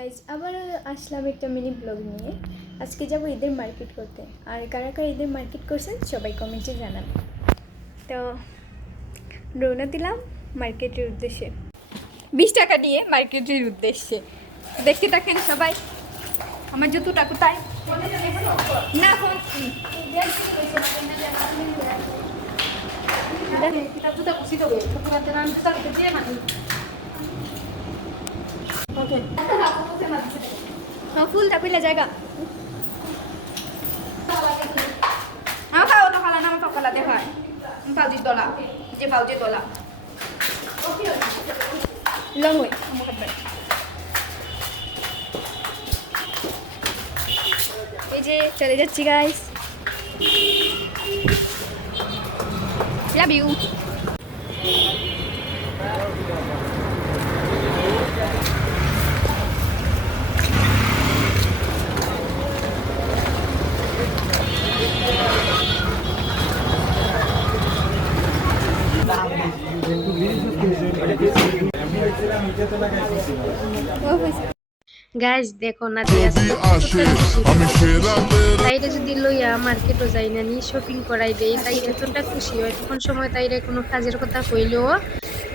Guys আবার আসলাম একটা mini blog নিয়ে। আজকে যাব ঈদের মার্কেট করতে। আর কারা কারা ঈদের মার্কেট করছেন, সবাই কমেন্টে জানান তো রওনা দিলাম মার্কেটের উদ্দেশ্যে। বিশ টাকা দিয়ে মার্কেটের উদ্দেশ্যে। দেখতে থাকেন সবাই। আমার জুতোটা কোথায় না, ফোন। ফুল থাকলে জায়গা। আমার খাও তো খালা না আমার সকালা দেখায়। পাউজি দলা, যে পাউজি দলা। Long way. এই যে, চলে যাচ্ছি গাইস লাভ ইউ গাইজ দেখো না তাইরে যদি লইয়া মার্কেটও যাই না নি শপিং করাই দেই তাই এতটা খুশি হয়। তখন সময় তাইরে কোনো কাজের কথা কইলেও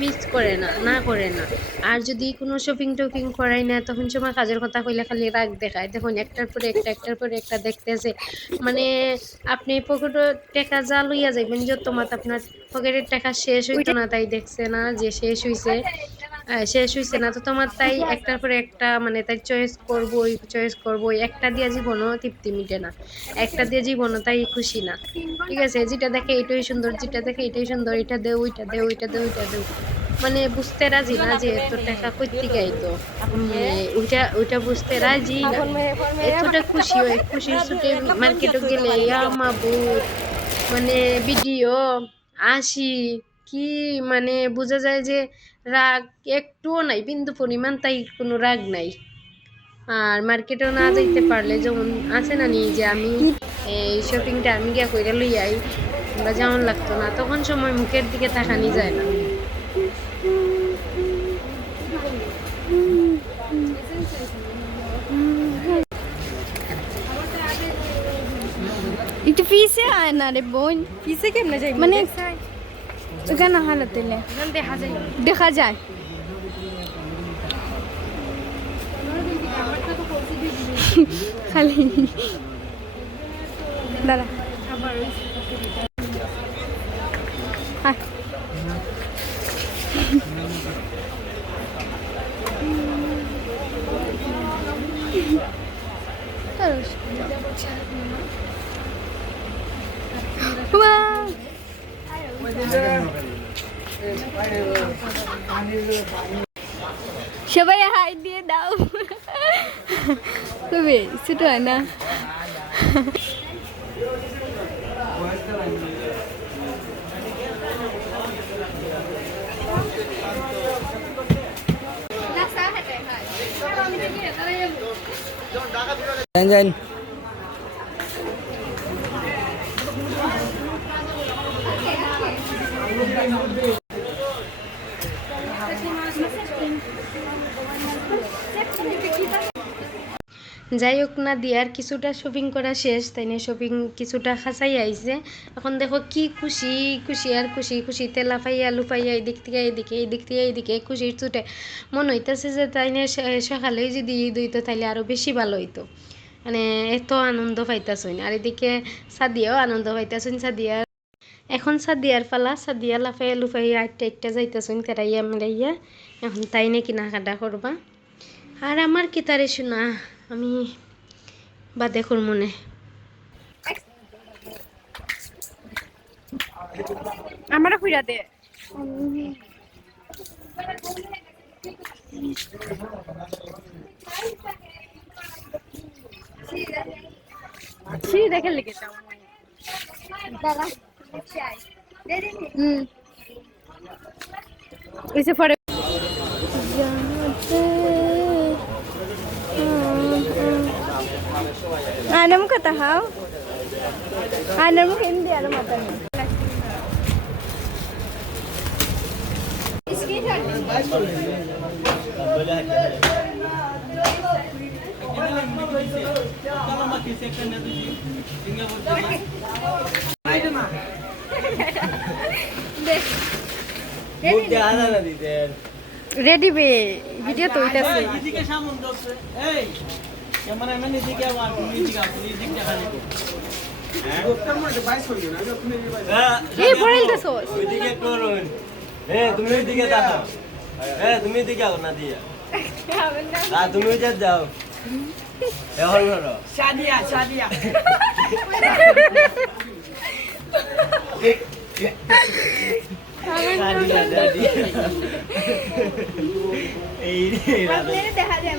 মিস করে না না করে না। আর যদি কোনো শপিং টপিং করাই না তখন সময় কাজের কথা কইলে খালি রাগ দেখায়। দেখুন একটার পরে একটা একটার পরে একটা দেখতেছে। মানে আপনি পকেটে টাকা যা লইয়া যাইবেন যত মাত আপনার পকেটের টাকা শেষ হইতো না তাই দেখছে না যে শেষ হইছে। শেষ হইছে না। তো তোমার তাই একটার পরে একটা মানে তাই চয়েস করবোই চয়েস করবোই একটা দিয়ে জীবনও তৃপ্তি মিটে না। একটা দিয়ে জীবনও তাই খুশি না। ঠিক আছে? যেটা দেখে এটাই সুন্দর যেটা দেখে এটাই সুন্দর এটা দে ওইটা দে ওইটা দে ওইটা দে মানে বুঝতে রাজি না যে এত টাকা থেকে আইতো উম, ওইটা ওইটা বুঝতে রাজি এতটা খুশি হয় খুশির ছুটে মার্কেটে গেলে ইয়া মাবুদ মানে ভিডিও আসি কি মানে বোঝা যায় যে রাগ একটুও নাই বিন্দু পরিমাণ তাই কোনো রাগ নাই। আর মার্কেটেও না যাইতে পারলে যেমন আছে না নি যে আমি এই শপিংটা আমি গিয়া কইরা লই আই আমরা যেমন লাগতো না তখন সময় মুখের দিকে তাকানি যায় না। একটু পিসে আয় না রে বোন। কিসে কেমনে যাই মানে ওখানে হালাতে দেখা যায় দেখা যায় খালি আয়। Wow! সবাই হাই দিয়ে দাও। খুবই ছোট হয় না? যান। যাই হোক না, দিয়ার কিছুটা শপিং করা শেষ, তাই না শপিং কিছুটা খাঁচাই আইছে। এখন দেখো কি খুশি খুশি আর খুশি, খুশিতে লাফাইয়া, লুফাইয়া এদিক থেকে এদিকে, এদিক থেকে এদিকে, খুশির ছুটে। মনে হইতেছে যে তাই না সকালেই যদি ঈদ হইতো তাহলে আরও বেশি ভালো হইতো। মানে এত আনন্দ পাইতাছইন। আর এদিকে সাদিয়াও আনন্দ পাইতাছইন সাদিয়া এখন সাদিয়ার পালা, সাদিয়া লাফাইয়া, লুফাইয়া আটটা একটা যাইতাছইন, তেরাইয়া, মেরাইয়া। এখন তাই নাকি না কাটা করবা। আর আমার কি তারে শোনা? আমি বাদে মনে। আমারও খুঁজা দে। সিঁড়ি দেখে লেগে যাও হুম। এসে পরে Iski রেডি বে ভিডিও তো উঠেছে এই বড়াইতেছো ওইদিকে করুন এ তুমি ওইদিকে যাও। এ তুমি ওইদিকে যাও না দিয়া তুমি যাও। এখন করো সাদিয়া সাদিয়া। দেখা যায়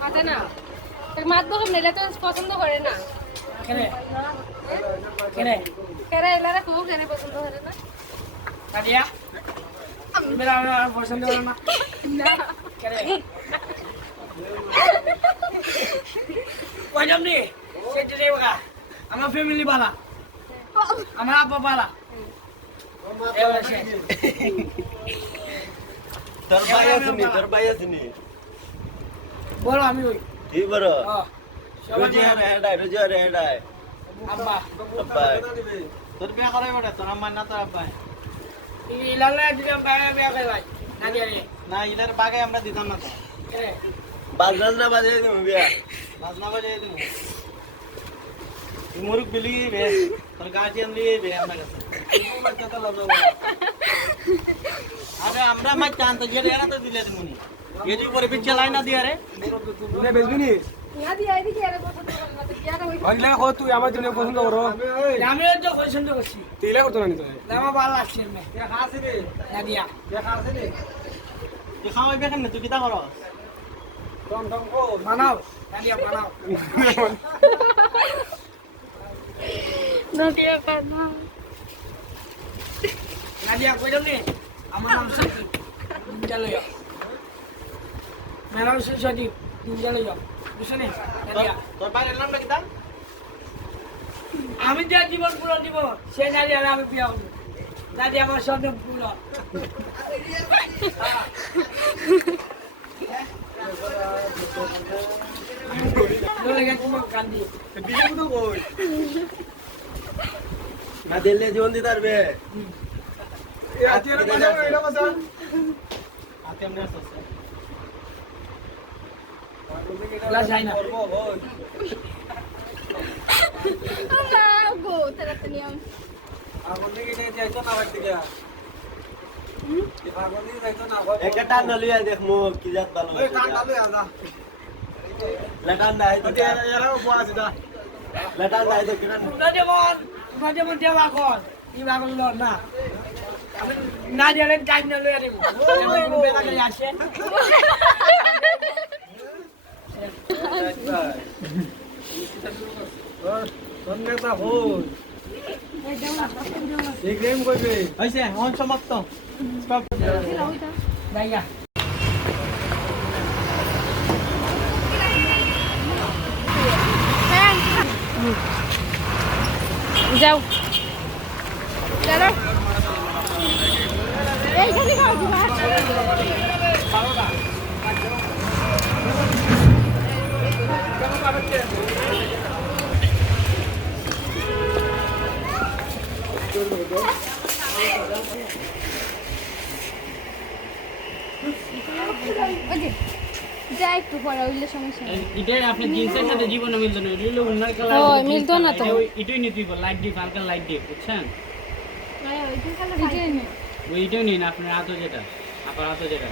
মাঝে না মাধ্যম নিলে তো পছন্দ করে না কেনে কেনে এলারা খুব কেন পছন্দ করে না আমার ফ্যামিলি বালা আমার আব্বা বালা তোর ভাই আছে নি তোর ভাই আছে নি বলো আমি ওই কি বড় রোজি আর হেডাই রোজি আর হেডাই আব্বা তোর বিয়া করাই বড় তোর আমার না তোর আব্বা না ইলার বাগে আমরা দিতাম না তো। কেনে বাজনাজ না বাজে তুমি বিয়া। বাজনা বাজে তুমি মুরুক বিলি বে তোর গার্জিয়ান লিয়ে বে আমার কাছে। আরে আমরা মাই চান তো যেটা তো দিলে তুমি পরে পিছে দিয়া রে না দিয়ে এদিকে এরা পছন্দ কেরা ওই তুই আমার জন্য পছন্দ করো। আমি তো পছন্দ করছি। তিলা করতো না তোর আমার ভালো লাগছে না নাদিয়া তুই খাওয়াই বেখান না তুই কিতা করো বানাও। নাদিয়া বানাও। নাদিয়া কইলাম নে আমার নাম সন্দীপ দিনটা লইয়া। মেরাম সন্দীপ দিনটা লইয়া। আমি যা জীবন পুরো দিব সে নারী আর আমি বিয়া করব। নাদি আমার স্বপ্ন পুরো না জীবন দিতে পারবে। আসছে ক্লাস যাই না একটা টান নলিয়া দেখ মো কি জাত ভালো লাটান দাই তো লাটান দাই তো কিনা তোমরা যেমন তোমরা যেমন দেওয়া কর ই বাগল না। আমি না দিলে টাইম না লইয়া দেবো। বেকারে আসে হইছে হন সমাপ্ত জায়গা যাও এইখানে খাওয়া দিবা যা মিলতো না। এটাই নিতে হইব লাইট ডিপ হালকা লাইট ডিপ বুঝছেন ওইটাই নিন আপনার হাতও যেটা আপনার হাতও যেটা